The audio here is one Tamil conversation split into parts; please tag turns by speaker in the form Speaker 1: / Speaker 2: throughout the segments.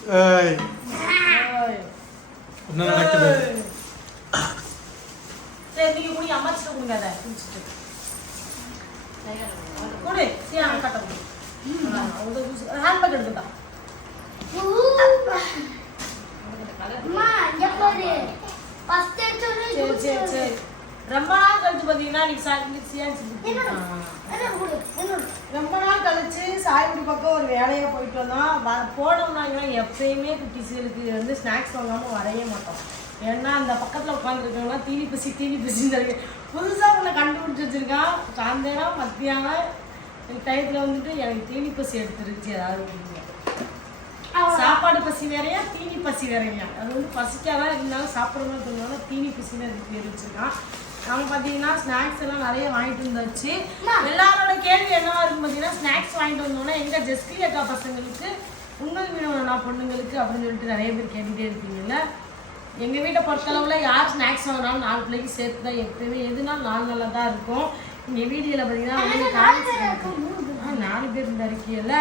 Speaker 1: ஏய். என்ன நடக்குது?
Speaker 2: சரி நீங்க குடி அம்மாச்சிட்ட கொடுங்க அதை குடிச்சிட்டு. கொடு சரி அவன் கட்ட கொடு.
Speaker 3: அம்மா ஃபர்ஸ்ட்
Speaker 2: சரி சரி சரி. ரொம்ப கழிச்சு பார்த்தீங்கன்னா இன்னைக்கு சியாச்சு ரொம்ப நாள் கழிச்சு சாயப்படி பக்கம் ஒரு வேலையா போயிட்டு வந்தோம். போனோம்னாங்கன்னா எப்பயுமே குட்டீஸுகளுக்கு வந்து ஸ்நாக்ஸ் வாங்காம வரவே மாட்டோம். ஏன்னா அந்த பக்கத்தில் உட்காந்துருக்கவங்களாம் தீனி பசி தீனி பசின்னு இருக்கு. புதுசாக ஒன்று கண்டுபிடிச்சி வச்சிருக்கான். சாயந்தரம் மத்தியானம் டயத்தில் வந்துட்டு எனக்கு தீனி பசி எடுத்துருச்சு ஏதாவது. சாப்பாடு பசி வேறையா தீனி பசி வேறையா? அது வந்து பசிக்காதான் இருந்தாலும் சாப்பிட்ற மாதிரி தோணுனால தீனி பசின்னு அதுக்கு பேர் வச்சிருக்கான். அவங்க பார்த்தீங்கன்னா ஸ்நாக்ஸ் எல்லாம் நிறைய வாங்கிட்டு வந்தாச்சு. எல்லாரோட கேள்வி என்னவா இருக்கும் பார்த்தீங்கன்னா ஸ்நாக்ஸ் வாங்கிட்டு வந்தோன்னா எங்க ஜெஸ்டி அக்கா பசங்களுக்கு உங்கள் மீனவனா பொண்ணுங்களுக்கு அப்படின்னு சொல்லிட்டு நிறைய பேர் கேட்டுகிட்டே இருப்பீங்கல்ல. எங்க வீட்டை பொறுத்தளவுல யார் ஸ்நாக்ஸ் வாங்கினாலும் நாலு பிள்ளைக்கு சேர்த்து தான் எப்பயுமே. எதுனாலும் நாலு நல்லா தான் இருக்கும். இங்க வீடியோல பார்த்தீங்கன்னா வந்து நாலு பேர் இந்த அறிக்கையில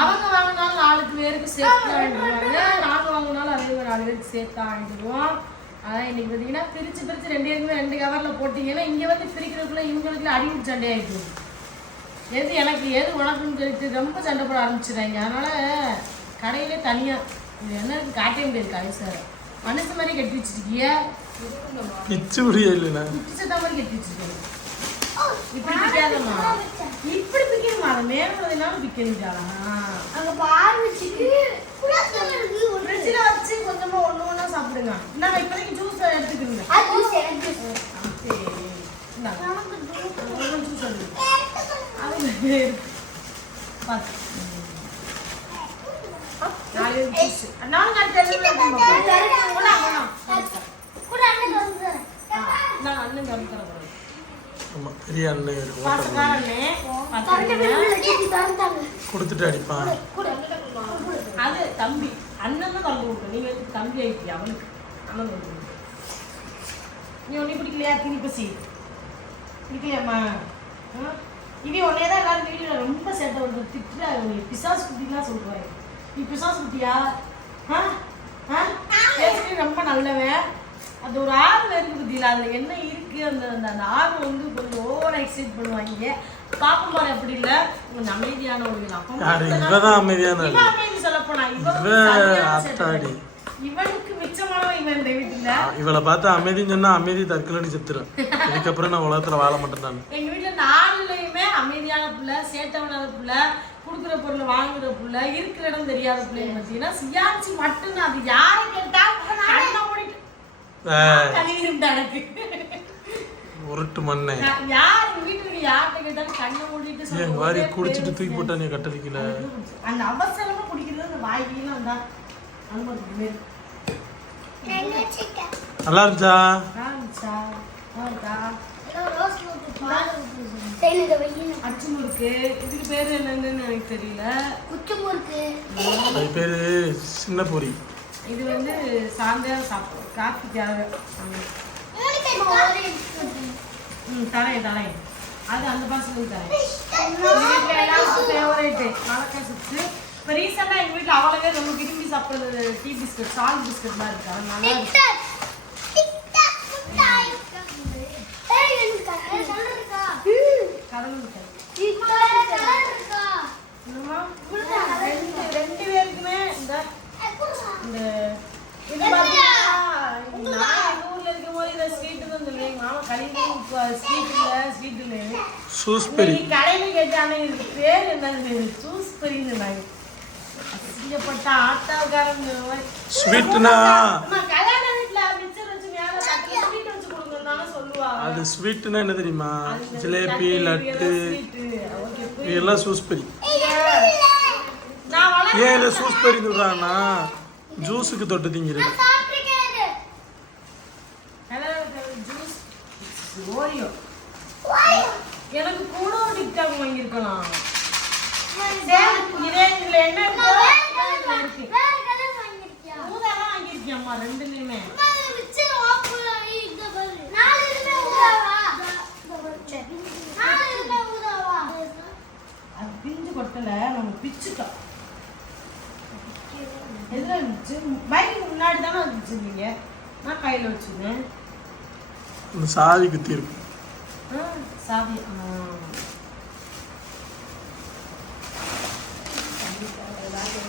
Speaker 2: அவங்க வாங்கினாலும் நாலுக்கு பேருக்கு சேர்த்து வாங்கிடுவாங்க. நாங்க வாங்கினாலும் அது நாலு பேருக்கு சேர்த்து வாங்கிடுவோம். அதான் இன்னைக்கு பார்த்தீங்கன்னா பிரிச்சு பிரிச்சு ரெண்டு பேருக்குமே ரெண்டு கவர்ல போட்டீங்கன்னா இங்க வந்து பிரிக்கிறதுக்குள்ள இவங்களுக்குள்ள அடிவுட் சண்டை ஆயிடுது. எது எனக்கு எது உனக்குன்னு சொல்லிட்டு ரொம்ப சண்டை போட ஆரம்பிச்சிடுறாங்க. அதனால கடையிலே தனியா இது என்ன காட்டவே முடியாது கடை சார் மனுஷ மாதிரி கட்டி வச்சிருக்கிய?
Speaker 1: பிச்சு முடிய இல்லைண்ணா
Speaker 2: சத்தா மாதிரி கட்டி வச்சிருக்கேன் இப்படி பிக்காதம்மா இப்படி பிக்கணுமா அதை மேல உள்ளதுனாலும் பிக்கணுட்டாளா
Speaker 3: அங்க
Speaker 2: ஃப்ரிட்ஜில் வச்சு கொஞ்சமா ஒன்று ஒன்றா சாப்பிடுங்க. நாங்கள் இப்போதைக்கு ஜூஸ் எடுத்துக்கிறோங்க
Speaker 3: அது ஜூஸ் எனக்கு
Speaker 2: சரி
Speaker 3: ஜூஸ்
Speaker 2: ஒன்றும் ஜூஸ் அது பார்த்து
Speaker 3: அண்ணன் வந்து தரேன்.
Speaker 2: நான் அண்ணன் கம்மி தரேன்.
Speaker 1: ஆமா பெரிய அண்ணன் கொடுத்துட்டு அடிப்பான்
Speaker 2: அது தம்பி. அண்ணன் தான் திறந்து கொடுக்கும் நீங்க வந்து தம்பி ஆயிட்டி அவனுக்கு அண்ணன் கொடுக்கும் நீ ஒன்றும் பிடிக்கலையா? திணி பசி. பிடிக்கலையாம்மா? ஆ? இவன் உடனே தான் எல்லாரும் வீடியோவில் ரொம்ப சேட்டை வருது திட்டுறாங்க பிசாசு குட்டிலாம் சொல்றாங்க நீ பிசாசு குட்டியா? ஆ? ஆ? ரொம்ப நல்லவன். அது ஒரு ஆர்வம் இருக்கு பத்தியில அதுல என்ன இருக்கு? அந்த அந்த அந்த ஆர்வம் வந்து கொஞ்சம் ஓவர் எக்ஸைட் பண்ணுவாங்க. பாப்பமார் அப்படி இல்ல. கொஞ்சம் அமைதியான ஒரு அப்பா
Speaker 1: அமைதியான
Speaker 2: வீட்டுல?
Speaker 1: இவளை பார்த்தா அமைதின்னு சொன்னா அமைதி தற்கொலை செத்துரும். இதுக்கப்புறம் நான் உலகத்துல வாழ மாட்டேன் நான்
Speaker 2: எங்க வீட்டுல நாலுலயுமே அமைதியான புள்ள சேட்டை விடாத புள்ள குடுக்குற பொருளை வாங்குற புள்ள இருக்கிற இடம் தெரியாத பிள்ளைங்க பார்த்தீங்கன்னா சியாச்சி மட்டும்தான். அது யாரை கேட்டா
Speaker 1: உருட்டு மண்ணே.
Speaker 2: யார் வீட்டுக்கு யார்கிட்ட கேட்டாலும் கண்ணை மூடிட்டு
Speaker 1: குடிச்சிட்டு தூக்கி போட்டா நீ கட்டடிக்கல?
Speaker 2: அந்த அவசரமா குடிக்கிறது
Speaker 1: நல்லா இருந்துச்சா?
Speaker 2: முறுக்கு இதுக்கு பேர் என்னன்னு எனக்கு தெரியல.
Speaker 3: குச்சி முறுக்கு
Speaker 1: அது பேரு சின்ன பொரி
Speaker 2: இது வந்து சாயந்தரம் சாப்பிடும். காஃபிக்காக ம் தரேன் தரேன். அது அந்த பசங்களுக்கு தரேன். மலக்கா சிப்ஸு இப்போ ரீசெண்டாக எங்கள் வீட்டில் அவ்வளோவே ரொம்ப விரும்பி சாப்பிட்றது டீ பிஸ்கட் சால்ட் பிஸ்கட்லாம் இருக்கு. அது நல்லா இருக்கு. ரெண்டு ரெண்டு பேருக்குமே இந்த இந்த இது பார்த்தீங்கன்னா நான் எங்கள் ஊரில் இருக்கும்போது இதை ஸ்வீட்டு தான் சொல்லுவேன் எங்கள் மாமா கல்யாணம் ஸ்வீட் இல்லை ஸ்வீட் இல்லை
Speaker 1: சூஸ்பெரி
Speaker 2: கடையில கேட்டானே இதுக்கு பேர் என்னது சூஸ் பண்ணி
Speaker 1: ஸ்வீட்னா
Speaker 2: சொல்லுவாங்க.
Speaker 1: அது ஸ்வீட்னா என்ன தெரியுமா? ஜிலேபி லட்டு. இதெல்லாம் சூஸ்பெரி ஏன் இதை சூஸ்பெரி சொல்றாங்கன்னா ஜூஸுக்கு தொட்டு திங்கிறது
Speaker 2: எனக்கு கூட டிக்டாக் வாங்கியிருக்கலாம். என்ன வாங்கியிருக்கியம்மா ரெண்டுலயுமே. அது பிஞ்சு கொட்டல நம்ம பிச்சுட்டோம். எதுல இருந்துச்சு? பைக்கு முன்னாடி தானே வச்சுருந்தீங்க நான் கையில் வச்சுருந்தேன்.
Speaker 1: சாவி குத்தி
Speaker 2: சாவி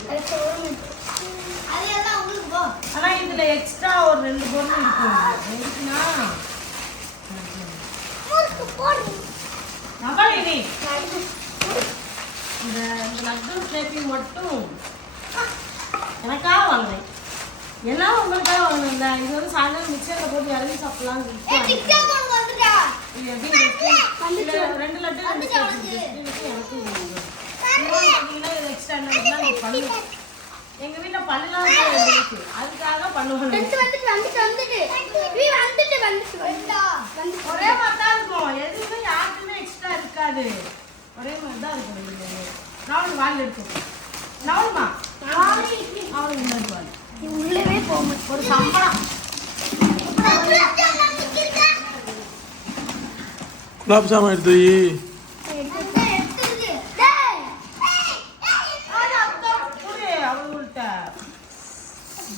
Speaker 2: ஆ.
Speaker 3: அது சொல்லணும். அது எல்லாம் உங்களுக்கு போ.
Speaker 2: ஆனா இதுல எக்ஸ்ட்ரா ஒரு ரெண்டு பொருள் இருக்கும். எதுக்குன்னா இந்த இந்த லட்டு மட்டும் எனக்காக வாங்கினேன். எல்லாம் உங்களுக்காக வாங்கினேன்ல இது வந்து சாயந்தரம் மிக்சரில் போட்டு இறங்கி சாப்பிடலாம் ரெண்டு லட்டு எனக்கு இது. பார்த்தீங்கன்னா இது extra என்ன இருக்குன்னா, இது பல்லு. எங்க வீட்டுல பல்லுலாம் அதுக்காக
Speaker 3: வந்துட்டு, நீ வந்துட்டு,
Speaker 2: ஒரே மாதிரி தான் இருக்கும் எதுவுமே யாருக்குமே எக்ஸ்ட்ரா இருக்காது ஒரே மாதிரி தான் இருக்கும் ரெண்டுமே. வாங்கி எடுக்கும் நவல்மா அவனுக்கு முன்னாடி
Speaker 3: நீ உள்ளவே போக
Speaker 2: ஒரு சம்பளம்
Speaker 1: குலாப் ஜாமுன் எடுத்து,
Speaker 3: எடுத்துருக்கு. டேய்.
Speaker 2: அது அதான் கொடு அவங்கள்ட்ட
Speaker 1: இதா கொட்டிட்டாடா இதுக்கு தானே ஆட்டம் போட்டாளுங்க
Speaker 2: அடியே ஏய் இவன் தூக்கி பறிச்சு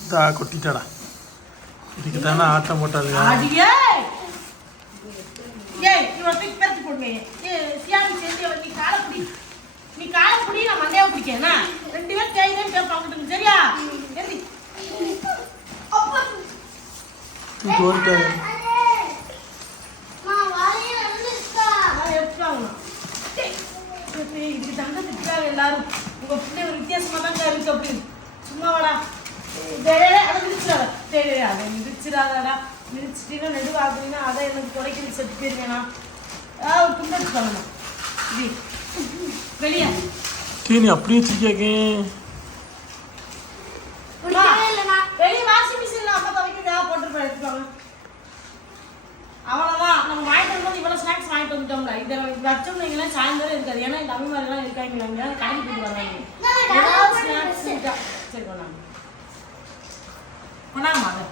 Speaker 2: போடுங்க ஏய் சியாமி சேர்ந்து அவன் நீ காலை பிடி. நீ காலை பிடி நான் மண்டையை பிடிக்கேனா. ரெண்டு பேரும் கை தான் கேட்பாங்க சரியா? இதுக்கு தங்க திட்டுறாங்க எல்லாரும். உங்க பிள்ளை ஒரு வித்தியாசமா தாங்க இருக்கு அப்படின்னு சும்மா வாடா. மிதிச்சிடாத டேய், அதை மிதிச்சிடாதடா மிதிச்சிட்டீங்கன்னா நெடுவாக்குறீங்கன்னா அதை எனக்கு துடைக்கிறது செத்து போயிருவேனா ஆ துண்டு எடுத்துக்கோங்கண்ணா இது வெளியே
Speaker 1: தீனி அப்படியே.
Speaker 2: வெளியே வாஷிங் மிஷினில் அப்போ துவைக்க தேவை போட்டுருப்பேன் எடுத்துக்கோங்க அவ்வளோதான் நம்ம வாங்கிட்டு வரும்போது இவ்வளோ ஸ்நாக்ஸ் வாங்கிட்டு வந்துட்டோம்ல இதை வச்சோம்னு வைங்களேன் சாயந்தரம் இருக்காது ஏன்னா இந்த அம்மி மாதிரிலாம் இருக்காங்க கடைக்கு போயிட்டு வராங்க ஏதாவது ஸ்நாக்ஸ் இருக்கா சரி கொண்டாங்க கொண்டாங்க அதை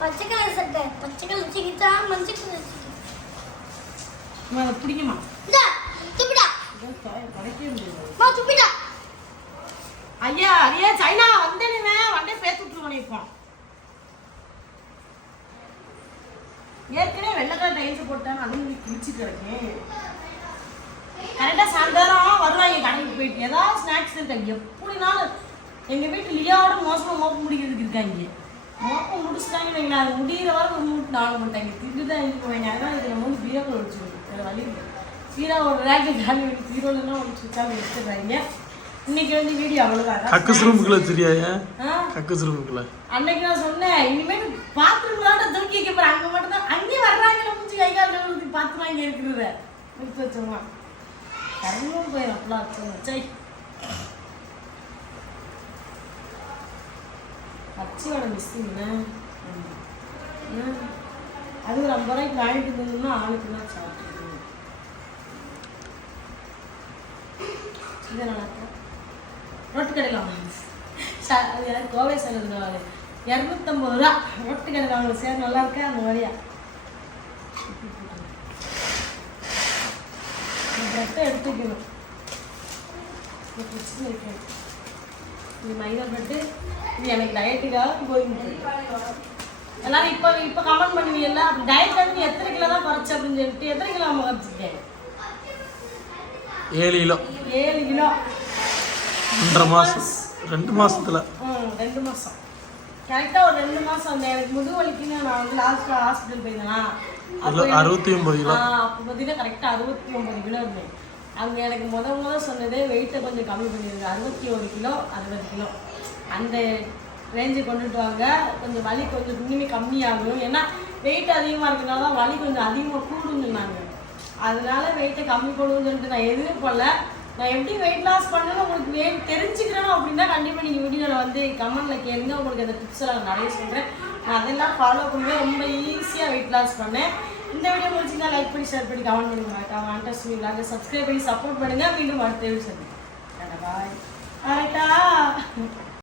Speaker 3: பச்சை கலர் சட்டை பச்சை கலர் சிக்கிட்டா மஞ்சள் கலர்
Speaker 2: பிடிக்குமா
Speaker 3: துப்பிடா. மா துப்பிடா.
Speaker 2: ஐயா ஐயா சைனா வந்தேனுங்க வந்தே பேத்து விட்டுருவானே இப்போ. ஏற்கனவே வெள்ளை கலர் டைல்ஸ் போட்டேன் அதுவும் நீ குளிச்சுட்டு இருக்கேன் கரெக்டாக சாயந்தரம் வருவாங்க கடைக்கு போயிட்டு. ஏதாவது ஸ்நாக்ஸ் இருக்காங்க எப்படினாலும் எங்கள் வீட்டு லியாவோட மோசமாக மோப்பம் முடிக்கிறதுக்கு இருக்காங்க. மோப்பம் முடிச்சுட்டாங்கன்னு அது முடிகிற வரை ஒரு மூட்டு நாலு மாட்டாங்க திட்டு தான் இது போவாங்க அதனால் இதில் மூணு பீரோவில் வச்சுருவோம் வேறு வழி இல்லை. பீரோ ஒரு ரேக்கு காலி பண்ணி பீரோலாம் ஒன்று வச்சாலும் எடுத்துடுறாங்க. இன்னைக்கு வந்து வீடியோ அவ்வளோதான்
Speaker 1: கக்கு ரூமுக்குள்ள தெரியாயா
Speaker 2: ஆ?
Speaker 1: கக்கு ரூமுக்குள்ள
Speaker 2: அன்னைக்கு நான் சொன்னேன் இனிமேல் பாத்ரூம்லாட்ட தூக்கி வைக்க போறேன். அங்க மட்டும் தான் அங்கேயே வர்றாங்க மூஞ்சி கை கால் பாத்ரூம் அங்கே இருக்கிறத. எடுத்து வச்சோமா. கரும்பும் போயிடும் அப்படிலாம் வச்சோம் சை பச்சையோட மிஸ்ஸுங்கண்ணே அது ஒரு ஐம்பது ரூபாய்க்கு வாங்கிட்டு இருந்ததுன்னா ஆளுக்கு தான் சாப்பிட்டு இதை நல்லாக்கா ரொட்டு கடையில் வாங்க. அது யார் கோவை சேனல் இரநூத்தம்பது ரூபா. ரொட்டு கடையில் வாங்க சேர் நல்லா இருக்கா? அந்த மாதிரியா? ப்ரெட்டை எடுத்துக்கணும். இந்த பிரச்சனை இருக்கு. இது மைதா ப்ரெட்டு இது எனக்கு டயட்டுக்காக போயிட்டு எல்லாரும் இப்போ இப்போ கமெண்ட் பண்ணுவீங்கல்ல அப்படி டயட் வந்து நீ எத்தனை கிலோ தான் குறைச்ச அப்படின்னு சொல்லிட்டு எத்தனை கிலோ நம்ம குறைச்சிருக்கேன்
Speaker 1: ஏழு கிலோ
Speaker 2: ஏழு கிலோ
Speaker 1: ரெண்டரை மாசம். ரெண்டு மாசத்துல.
Speaker 2: ம், ரெண்டு மாசம். கரெக்டாக ஒரு ரெண்டு மாசம் அந்த எனக்கு முதுகு வலிக்குன்னு நான் வந்து லாஸ்ட் ஹாஸ்பிட்டல் போயிருந்தேனா
Speaker 1: அறுபத்தி ஒன்பது கிலோ
Speaker 2: அப்போ பார்த்தீங்கன்னா கரெக்டாக அறுபத்தி ஒன்பது கிலோ இருந்தேன் அவங்க எனக்கு முத முத சொன்னதே வெயிட்டை கொஞ்சம் கம்மி பண்ணிடுங்க அறுபத்தி ஒரு கிலோ அறுபது கிலோ. அந்த ரேஞ்சு கொண்டுட்டு வாங்க. கொஞ்சம் வலி கொஞ்சம் இன்னுமே கம்மியாகும். ஏன்னா வெயிட் அதிகமாக இருக்கனால தான் வலி கொஞ்சம் அதிகமாக கூடுங்கன்னாங்க அதனால வெயிட்டை கம்மி பண்ணுவோம்னு சொல்லிட்டு நான் எதுவும் போடல நான் எப்படி வெயிட் லாஸ் பண்ணணும் உங்களுக்கு வே தெரிஞ்சுக்கிறேன் அப்படின்னா கண்டிப்பாக நீங்கள் வீடியோவில் வந்து கமெண்டில் கேளுங்க. உங்களுக்கு அந்த டிப்ஸ் எல்லாம் நிறைய சொல்கிறேன் நான் அதெல்லாம் ஃபாலோ பண்ணுவேன் ரொம்ப ஈஸியாக வெயிட் லாஸ் பண்ணேன். இந்த வீடியோ முடிச்சுன்னா லைக் பண்ணி ஷேர் பண்ணி கமெண்ட் பண்ணி மாட்டாங்க அண்டர்ஸ் மீ சப்ஸ்கிரைப் பண்ணி சப்போர்ட் பண்ணுங்க. மீண்டும் அடுத்த வீடியோ சந்திப்போம். பாய் கரெக்டா